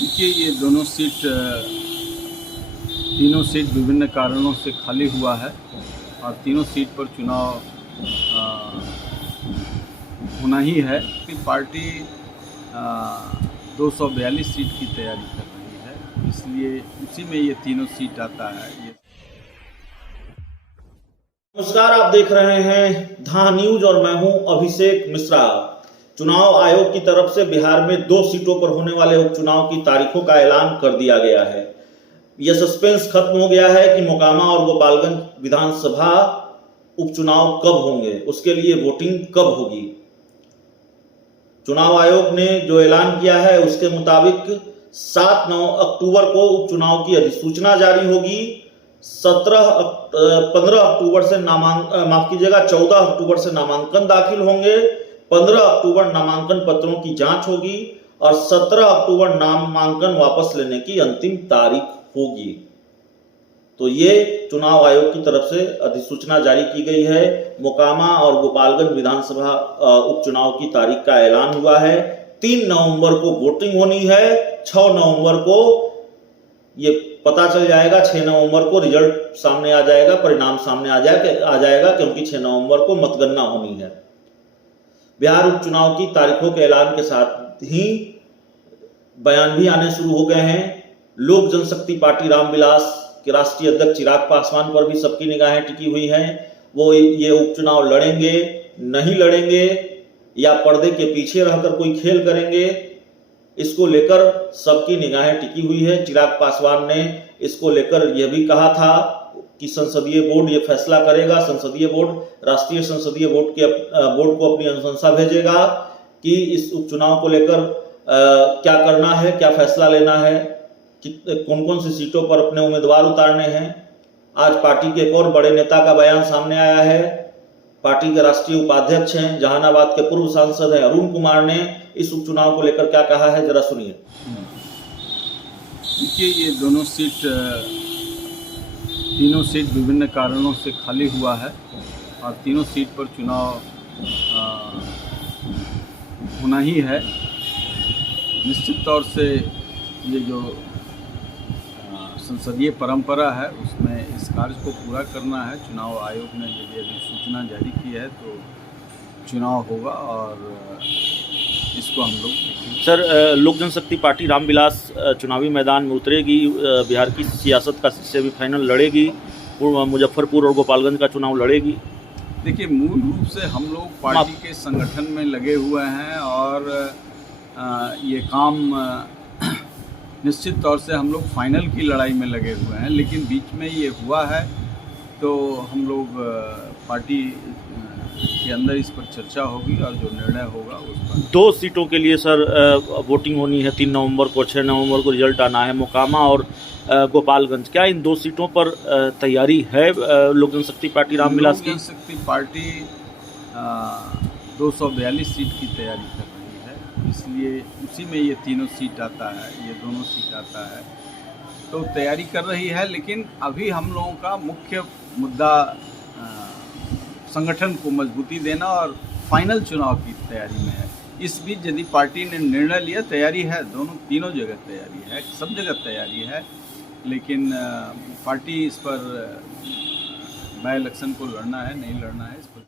देखिए, ये तीनों सीट विभिन्न कारणों से खाली हुआ है और तीनों सीट पर चुनाव होना ही है कि पार्टी 242 सीट की तैयारी कर रही है, इसलिए उसी में ये तीनों सीट आता है। नमस्कार, आप देख रहे हैं धा न्यूज और मैं हूं अभिषेक मिश्रा। चुनाव आयोग की तरफ से बिहार में 2 सीटों पर होने वाले उपचुनाव की तारीखों का ऐलान कर दिया गया है। यह सस्पेंस खत्म हो गया है कि मोकामा और गोपालगंज विधानसभा उपचुनाव कब होंगे, उसके लिए वोटिंग कब होगी। चुनाव आयोग ने जो ऐलान किया है उसके मुताबिक 7-9 अक्टूबर को उपचुनाव की अधिसूचना जारी होगी। 15 अक्टूबर से 14 अक्टूबर से नामांकन दाखिल होंगे। 15 अक्टूबर नामांकन पत्रों की जांच होगी और 17 अक्टूबर नामांकन वापस लेने की अंतिम तारीख होगी। तो ये चुनाव आयोग की तरफ से अधिसूचना जारी की गई है। मोकामा और गोपालगंज विधानसभा उपचुनाव की तारीख का ऐलान हुआ है। 3 नवंबर को वोटिंग होनी है। 6 नवंबर को ये पता चल जाएगा, 6 नवंबर को रिजल्ट सामने आ जाएगा, परिणाम सामने आ जाएगा क्योंकि 6 नवंबर को मतगणना होनी है। बिहार उपचुनाव की तारीखों के ऐलान के साथ ही बयान भी आने शुरू हो गए हैं। लोक जनशक्ति पार्टी रामविलास के राष्ट्रीय अध्यक्ष चिराग पासवान पर भी सबकी निगाहें टिकी हुई हैं। वो ये उपचुनाव लड़ेंगे, नहीं लड़ेंगे या पर्दे के पीछे रहकर कोई खेल करेंगे, इसको लेकर सबकी निगाहें टिकी हुई है। चिराग पासवान ने इसको लेकर यह भी कहा था कि संसदीय बोर्ड ये फैसला करेगा। संसदीय बोर्ड, राष्ट्रीय संसदीय बोर्ड को अपनी अनुशंसा भेजेगा कि इस उपचुनाव को लेकर क्या करना है, क्या फैसला लेना है, कौन कौन सी सीटों पर अपने उम्मीदवार उतारने हैं। आज पार्टी के एक और बड़े नेता का बयान सामने आया है। पार्टी के राष्ट्रीय उपाध्यक्ष हैं, जहानाबाद के पूर्व सांसद हैं अरुण कुमार ने इस उपचुनाव को लेकर क्या कहा है, जरा सुनिए। देखिए, ये तीनों सीट विभिन्न कारणों से खाली हुआ है और तीनों सीट पर चुनाव होना ही है। निश्चित तौर से ये जो संसदीय परंपरा है उसमें इस कार्य को पूरा करना है। चुनाव आयोग ने जब ये अधिसूचना जारी की है तो चुनाव होगा और इसको हम लोग सर, लोक जनशक्ति पार्टी रामविलास चुनावी मैदान में उतरेगी, बिहार की सियासत का सेमीफाइनल लड़ेगी, मुजफ्फरपुर और गोपालगंज का चुनाव लड़ेगी। देखिए, मूल रूप से हम लोग पार्टी के संगठन में लगे हुए हैं और ये काम निश्चित तौर से हम लोग फाइनल की लड़ाई में लगे हुए हैं, लेकिन बीच में ये हुआ है तो हम लोग पार्टी के अंदर इस पर चर्चा होगी और जो निर्णय होगा उस पर। 2 सीटों के लिए सर वोटिंग होनी है। 3 नवंबर को, 6 नवंबर को रिजल्ट आना है। मोकामा और गोपालगंज, क्या इन 2 सीटों पर तैयारी है लोक जनशक्ति पार्टी रामविलास की? लोक जनशक्ति पार्टी 242 सीट की तैयारी कर रही है, इसलिए उसी में ये तीनों सीट आता है, ये दोनों सीट आता है, तो तैयारी कर रही है। लेकिन अभी हम लोगों का मुख्य मुद्दा संगठन को मजबूती देना और फाइनल चुनाव की तैयारी में है। इस बीच यदि पार्टी ने निर्णय लिया, तैयारी है, तीनों जगह तैयारी है, सब जगह तैयारी है, लेकिन पार्टी इस पर बाय इलेक्शन को लड़ना है नहीं लड़ना है इस पर